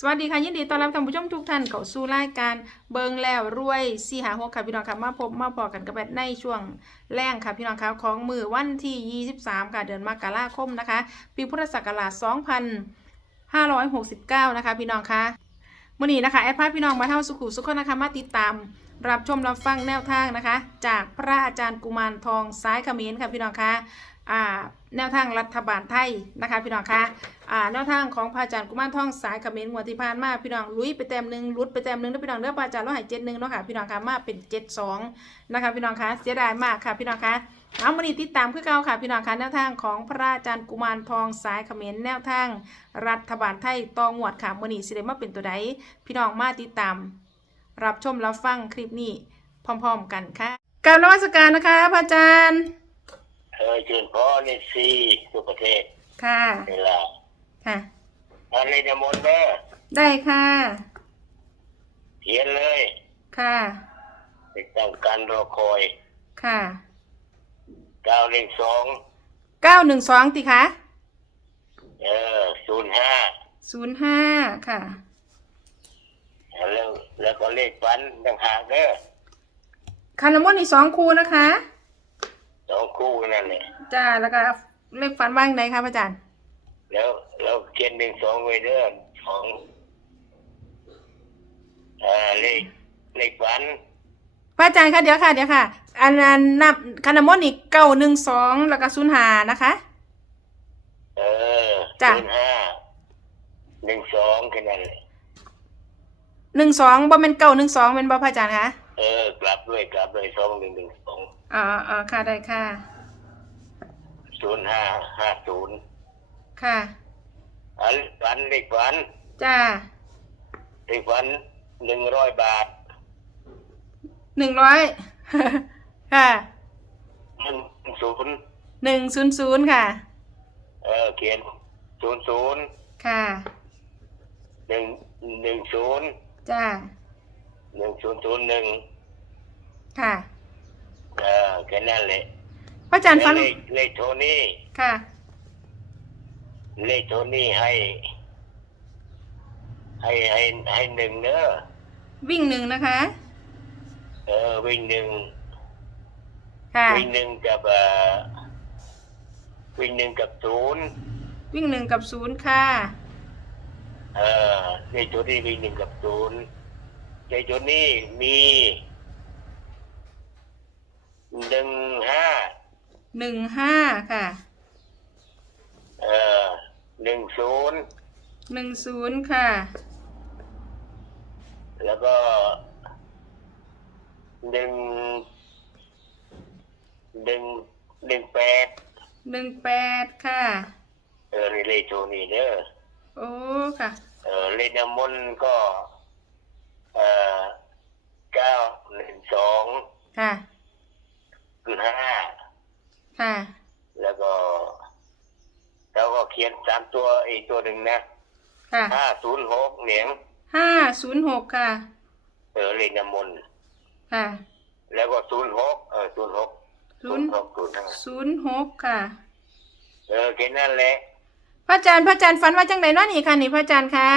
สวัสดีค่ะ ยินดีต้อนรับท่านผู้ชมทุกท่านเข้าสู่รายการเบิงแล้วรวยสี่หาหกค่ะพี่น้องค่ะมาพบมาพอกันกับแบบในช่วงแรงค่ะพี่น้องค่ะของมือวันที่ 23 ค่ะเดือนมกราคมนะคะ ปีพุทธศักราช 2569 นะคะ พี่น้องค่ะมื่อนี้นะคะแอดพาพี่น้องมาเท่าสุขุสุขนะคะมาติดตาม รับชมรับฟังแนวทางนะคะ จากพระอาจารย์กุมารทองซ้ายขมรค่ะพี่น้องค่ะ แนวทางรัฐบาลไทยนะคะพี่น้องคะแนวทางของพระอาจารย์กุมารทองสายเขมรงวดที่ผ่านมาพี่น้องลุยไปแต้มหนึ่งลุดไปแต้มหนึ่งแล้วพี่น้องเด้อพระอาจารย์ราใหายเจ็ดหนึ่งเนาะค่ะพี่น้องคะมาเป็นเจ็ดสองนะคะพี่น้องคะเสียดายมากค่ะพี่น้องคะเอามานีติดตามคือเก่าค่ะพี่น้องคะแนวทางของพระอาจารย์กุมารทองสายเขมรแนวทางรัฐบาลไทยตองหวดค่ะมือนี้สิได้มาเป็นตัวใดพี่น้องมาติดตาม รับชมรับฟังคลิปนี้พร้อม ๆ กันค่ะกรารนวัสการนะคะพระอาจารย์ เออเชิญพ่อในซีทุกประเทศค่ะเวลาค่ะอะไรจะมนต์เด้อได้ค่ะเขียนเลย ค่ะติดตั้งการรอคอย ค่ะเก้าหนึ่งสองเก้าหนึ่งสองติคะเออศูนย์ห้าศูนย์ห้าค่ะ แล้วแล้วก็เลขฟันต่างหากเด้อคาร์นามอนอีกสองคูนะคะ สองคู่นั่นแหละจ้าแล้วก็เลขฝันว่างไหนคะพระอาจารย์ แล้วแล้วเขียนหนึ่งสองไว้เด้อของอ่าเลขเลขฟันพระอาจารย์คะเดี๋ยวค่ะเดี๋ยวค่ะ อันนั้นนับคาร์นามอนอีกเก้าหนึ่งสองแล้วก็ศูนย์หานะคะ เออจ้ะ ศูนย์ห้าหนึ่งสองแค่นั้นแหละหนึ่งสองบ่เป็นเก้าหนึ่งสองเป็นบ่พระอาจารย์คะเออกลับด้วยกลับด้วยสองหนึ่งหนึ่งสอง อ๋ออ๋อค่ะได้ค่ะ ศูนย์ห้าห้าศูนย์ค่ะ อันฝันเลขฝันจ้าเลขฝันหนึ่งร้อยบาทหนึ่งร้อย ค่ะหนึ่งศูนย์หนึ่งศูนย์ศูนย์ค่ะ เออเขียนศูนย์ศูนย์ค่ะหนึ่งหนึ่งศูนย์จ้าหนึ่งศูนย์ศูนย์หนึ่งค่ะ เออแค่นั้นแหละพระอาจารย์ฝันเลขเลขโทนี่ค่ะ เลขโทนี่ให้ ให้ให้ให้หนึ่งเนอะวิ่งหนึ่งนะคะ เออวิ่งหนึ่งค่ะวิ่งหนึ่งกับเอ่อวิ่งหนึ่งกับศูนย์วิ่งหนึ่งกับศูนย์ค่ะ เออในจุดนี้มีหนึ่งกับศูนย์ในจุดนี้มี หนึ่งห้าหนึ่งห้าค่ะเออหนึ่งศูนย์หนึ่งศูนย์ค่ะ แล้วก็หนึ่งหนึ่งหนึ่งแปดหนึ่งแปดค่ะ เออในเลขตัวนี้เด้อโอ้ค่ะ เออเลขน้ำมนต์ก็ เออเก้าหนึ่งสองค่ะ คือห้าค่ะ แล้วก็ แล้วก็เขียนสามตัวอีกตัวหนึ่งนะค่ะห้าศูนย์หกเหนียงห้าศูนย์หกค่ะ เออเลขน้ำมนต์ค่ะ แล้วก็ศูนย์หกเออศูนย์หกศูนย์หกศูนย์ห้าศูนย์หกค่ะ เออแค่นั้นแหละพระอาจารย์พระอาจารย์ฝันว่าจังไดเนาะนี่ค่ะนี่พระอาจารย์คะ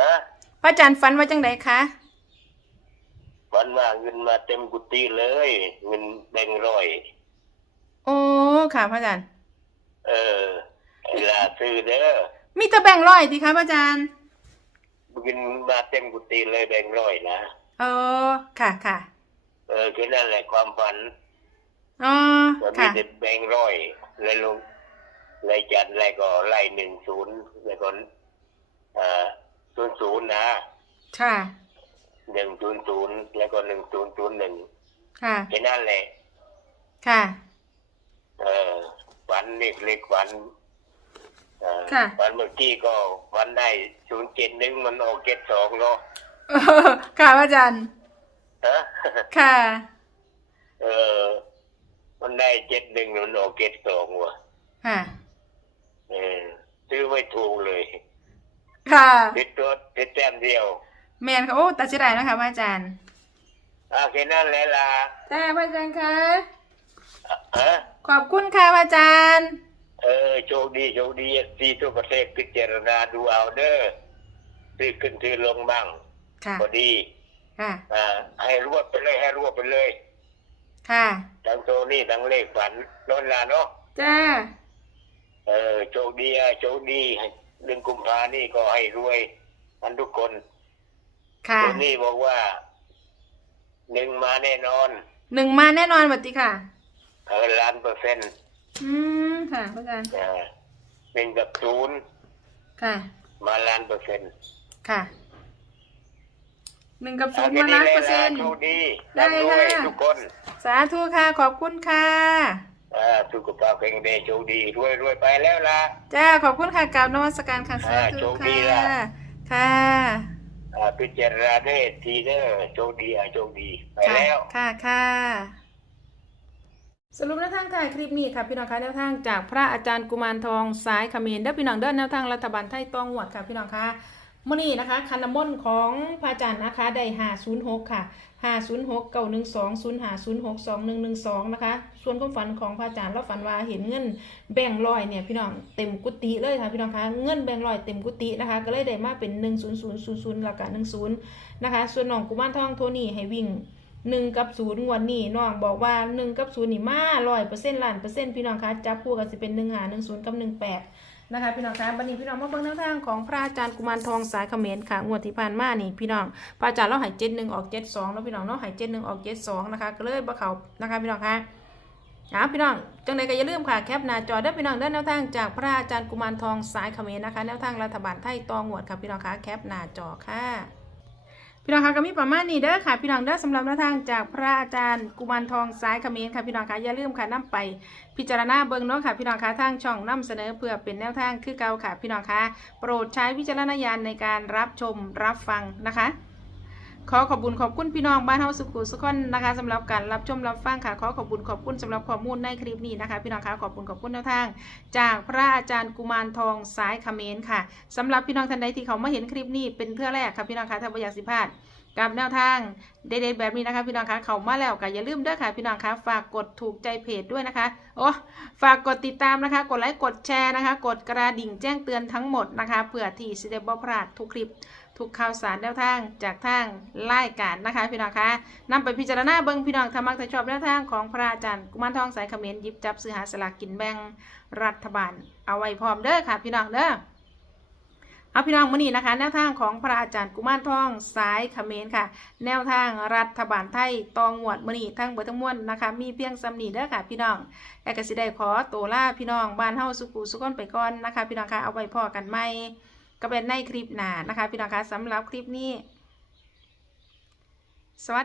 ฮะพระอาจารย์ฝันว่าจังไดคะวั นว่าเงินมาเต็มกุฏิเลย เงินแบงค์ร้อยโอ้ค่ะพระอาจารย์ เออเวลาซื้อเด้อมีแต่แบ่งค์ร้อยดีคะพระอาจารย์เงินมาเต็มกุฏิเลยแบงค์ร้อยนะเออค่ะค่ะเออแค่นั้นแหละความฝันอ๋อมันมีค่ะแต่แบงค์ร้อยแล้วลงไล่จัดแล้วก็ไล่หนึ่งศูนย์แล้วก็เอ่อศูนย์ศูนย์นะ ค่ะ หนึ่งศูนย์ศูนย์แล้วก็หนึ่งศูนย์ศูนย์หนึ่งค่ะ แค่นั้นแหละค่ะ เออฝันเล็กเล็กฝันเอ่อค่ะฝันเมื่อกี้ก็ฝันได้ศูนย์เจ็ดหนึ่งมันออกเจ็ดสองเนาะเออค่ะพระอาจารย์ ฮะ ค่ะ เออ มันได้เจ็ดหนึ่งมันออกเจ็ดสองว่ะค่ะ เออซื้อไม่ถูกเลยค่ะ ติดตัวติดแต้มเดียว แมนค่ะโอ้ตัดสินใจนะคะพระอาจารย์อะแค่นั้นแหละล่ะจ้าพระอาจารย์คะฮะขอบคุณค่ะพระอาจารย์ เออโชคดีโชคดีที่ทุกประเทศพิจารณาดูเอาเด้อซื้อขึ้นซื้อลงบ้างค่ะพอดีค่ะอ่าให้รวบไปเลยให้รวบไปเลยค่ะทั้งโซนี่ทั้งเลขฝันโน่นละเนาะจ้าเออโชคดีอะโชคดีให้เดือนกุมภานี่ก็ให้รวยกันทุกคน ค่ะตัวนี้บอกว่าหนึ่งมาแน่นอนหนึ่งมาแน่นอนบัดนี้ค่ะเออล้านเปอร์เซ็นต์อืมค่ะพระอาจารย์อ่าหนึ่งกับศูนย์ค่ะ มาล้านเปอร์เซ็นต์ค่ะหนึ่งกับศูเอานย์แค่มานี้ล้านเลยเปอร์เซ็นะนต์โชคดีได้ร่ำรวยค่ะทุกคน สาธุค่ะ ขอบคุณค่ะอ่าสุขภาพแข็งแรงโชคดีรวยรวยไปแล้วล่ะ จ้า ขอบคุณค่ะกราบนมัสการค่ะสาอ่าธุโชคดีค่ะล่ะ ค่ะ อ่าพิจารณาได้ทีเด้อโชคดีอะโชคดีไปแล้ว ค่ะค่ะสรุปแนวทางถ่ายคลิปนี้ค่ะพี่น้องคะแนวทางจากพระอาจารย์กุมารทองสายเขมรเด้อพี่น้องเด้อแนวทางรัฐบาลไทยต้องหวดค่ะพี่น้องคะ มื่อนี้นะคะคันน้ำมนต์ของพระอาจารย์นะคะได้หาศูนย์หกค่ะหาศูนย์หกเก้าหนึ่งสองศูนย์หาศูนย์หกสองหนึ่งหนึ่งสองนะคะ ส่วนความฝันของพระอาจารย์เราฝันว่าเห็นเงินแบ่งร้อยเนี่ยพี่น้องเต็มกุฏิเลยค่ะพี่น้องคะเงินแบ่งร้อยเต็มกุฏินะคะ ก็เลยได้มาเป็นหนึ่งศูนย์ศูนย์ศูนย์ศูนย์หลักกาหนึ่งศูนย์นะคะ ส่วนน้องกุมารทองโทนี่ให้วิ่งหนึ่งกับศูนย์วดนี้น้องบอกว่าหนึ่งกับศูนย์นี่มาร้อยเปอร์เซ็นต์ล้านเปอร์เซ็นต์พี่น้องคะจับคู่กันสิเป็นหนึ่งหาหนึ่งศูนย์กับหนึ่งแปด นะคะพี่น้องคะบันนี้พี่น้องมาเบิ่งแนวทางของพระอาจารย์กุมารทองสายเขมรค่ะงวดที่ผ่านมานี่พี่น้องพระอาจารย์เราหายเจ็ดหนึ่งออกเจ็ดสองแล้วพี่น้องเนาะหายเจ็ดหนึ่งออกเจ็ดสองนะคะก็เลยบ่เขานะคะพี่น้องคะอ่าพี่น้องจังใดก็อย่าลืมค่ะแคปหน้าจอได้พี่น้องได้อแนวทางจากพระอาจารย์กุมารทองสายเขมรนะคะแนวทางรัฐบาลไทยตองวดค่ะพี่น้องคะแคปหน้าจอค่ะ พี่น้องคะก็มีประมาณนี้เด้อค่ะ พี่น้องเด้อสำหรับแนวทางจากพระอาจารย์กุมารทองสายเขมรค่ะพี่น้องคะอย่าลืมค่ะนํไป พิจารณาเบิ่งเนาะค่ะ พี่น้องคะทางช่องนํเสนอเพื่อเป็นแนวทางคือเก่าค่ะ พี่น้องคะโปรดใช้วิจารณญาณในการรับชมรับฟังนะคะ ขอขอบคุญขอบคุณพี่น้องบ้านเฮาสุขุสุขคนนะคะสำหรับการรับชมรับฟังค่ะ ขอขอบคุญขอบคุณสำหรับข้อมูลในคลิปนี้นะคะ พี่น้องคะขอบคุณขอบคุณแนวทาง จากพระอาจารย์กุมารทองสายเขมรค่ะสำหรับพี่น้องท่านใดที่เขามาเห็นคลิปนี้เป็นเทื่อแรกค่ะพี่น้องคะถ้าบ่อยากสิพลาดกับแนวทางเด็ดๆแบบนี้นะคะ พี่น้องคะเขามาแล้วก็อย่าลืมเด้อค่ะพี่น้องคะฝากกดถูกใจเพจด้วยนะคะโอ้ฝากกดติดตามนะคะ กดไลค์กดแชร์นะคะ กดกระดิ่งแจ้งเตือนทั้งหมดนะคะเพื่อที่สิได้บ่พลาดทุกคลิป ทุกข่าวสารแนวทางจากทางรายการนะคะ พี่น้องคะนำไปพิจารณาเบิ่งพี่น้องถ้ามักถ้าชอบแนวทางของพระอาจารย์กุมารทองสายเขมรหยิบจับซื้อหาสลากกินแบ่งรัฐบาล เอาไว้พร้อมเด้อค่ะ พี่น้องเด้อเอาพี่น้องมื้อนี้นะคะ แนวทางของพระอาจารย์กุมารทองสายเขมรค่ะ แนวทางรัฐบาลไทยตองหวดมื้อนี้ทั้งเบิดทั้งมวลนะคะ มีเพียงสำนีเด้อค่ะ พี่น้องแอกสิได้ขอตัวลาพี่น้องบ้านเฮาสุขุสุขนไปก่อนนะคะ พี่น้องคะเอาไว้พอกันใหม ก็เป็นในคลิปหน้านะคะ พี่น้องคะสำหรับคลิปนี้สวัส